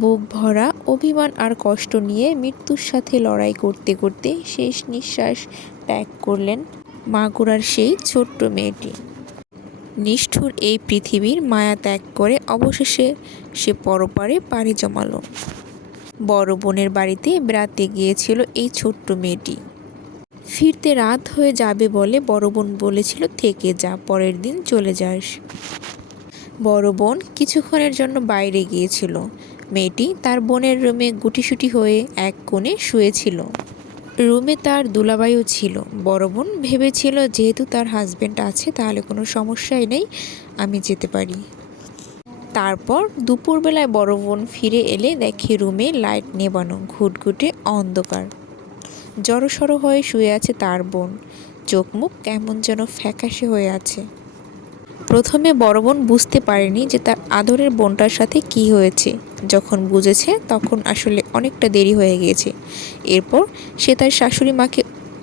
বুক ভরা, অভিমান আর কষ্ট নিয়ে মৃত্যুর সাথে লড়াই করতে করতে শেষ নিঃশ্বাস ত্যাগ করলেন মাগুরার সেই ছোট্ট মেয়েটি। নিষ্ঠুর এই পৃথিবীর মায়া ত্যাগ করে অবশেষে সে পরপারে পাড়ি জমালো। বড় বোনের বাড়িতে বেড়াতে গিয়েছিল এই ছোট্ট মেয়েটি। ফিরতে রাত হয়ে যাবে বলে বড় বোন বলেছিল, থেকে যা, পরের দিন চলে যাস। বড় বোন কিছুক্ষণের জন্য বাইরে গিয়েছিল। মেয়েটি তার বোনের রুমে গুটিসুটি হয়ে এক কোণে শুয়েছিল। রুমে তার দুলাবাইও ছিল। বড় বোন ভেবেছিল, যেহেতু তার হাজব্যান্ড আছে, তাহলে কোনো সমস্যাই নেই, আমি যেতে পারি। তারপর দুপুরবেলায় বড় বোন ফিরে এলে দেখে রুমে লাইট নেবানো ঘুটঘুটে অন্ধকার। জড়সড় হয়ে শুয়ে আছে তার বোন। চোখ মুখ কেমন যেন ফ্যাকাশে হয়ে আছে। প্রথমে বড় বোন বুঝতে পারেনি যে তার আদরের বোনটার সাথে কি হয়েছে। যখন বুঝেছে, তখন আসলে অনেকটা দেরি হয়ে গিয়েছে। এরপর সে তার শাশুড়ি মাকে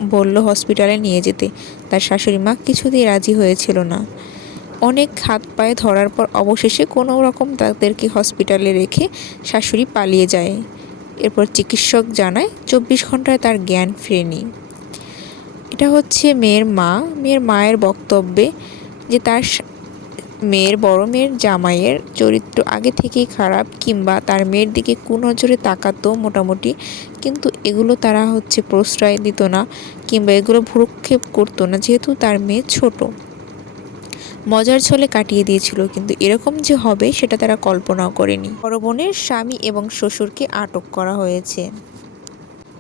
বলল হসপিটালে নিয়ে যেতে। তার শাশুড়ি মা কিছুতেই রাজি হয়েছিল না। অনেক হাত পায়ে ধরার পর অবশেষে কোনো রকম তাদেরকে হসপিটালে রেখে শাশুড়ি পালিয়ে যায়। এরপর চিকিৎসক জানায়, চব্বিশ ঘন্টায় তার জ্ঞান ফেরেনি। এটা হচ্ছে মেয়ের মা। মেয়ের মায়ের বক্তব্যে যে তার মেয়ের, বড় মেয়ের জামাইয়ের চরিত্র আগে থেকেই খারাপ কিংবা তার মেয়ের দিকে কুনজরে তাকাতো মোটামুটি, কিন্তু এগুলো তারা হচ্ছে প্রশ্রয় দিত না কিংবা এগুলো ভ্রুক্ষেপ করতো না যেহেতু তার মেয়ে ছোট। মজার ছলে কাটিয়ে দিয়েছিল, কিন্তু এরকম যে হবে সেটা তারা কল্পনাও করেনি। বড় বোনের স্বামী এবং শ্বশুরকে আটক করা হয়েছে।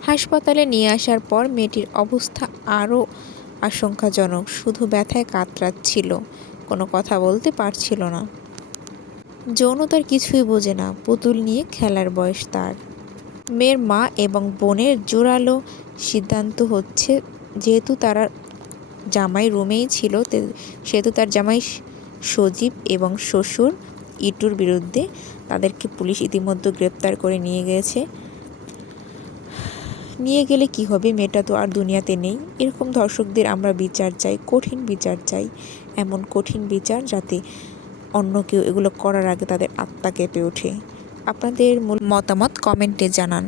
হাসপাতালে নিয়ে আসার পর মেয়েটির অবস্থা আরও আশঙ্কাজনক, শুধু ব্যথায় কাতরাচ্ছিল, কোনো কথা বলতে পারছিল না। যৌনতার কিছুই বোঝে না, পুতুল নিয়ে খেলার বয়স তার। মেয়ের মা এবং বোনের জোরালো সিদ্ধান্ত হচ্ছে, যেহেতু তারা জামাই রুমেই ছিল সেহেতু তার জামাই সজীব এবং শ্বশুর ইটুর বিরুদ্ধে তাদেরকে পুলিশ ইতিমধ্যে গ্রেপ্তার করে নিয়ে গেছে। নিয়ে গেলে কি হবে? মেয়েটা তো আর দুনিয়াতে নেই। এরকম দর্শকদের আমরা বিচার চাই, কঠিন বিচার চাই, এমন কঠিন বিচার যাতে অন্য কেউ এগুলো করার আগে তাদের আত্মা কেঁপে ওঠে। আপনাদের মূল মতামত কমেন্টে জানান।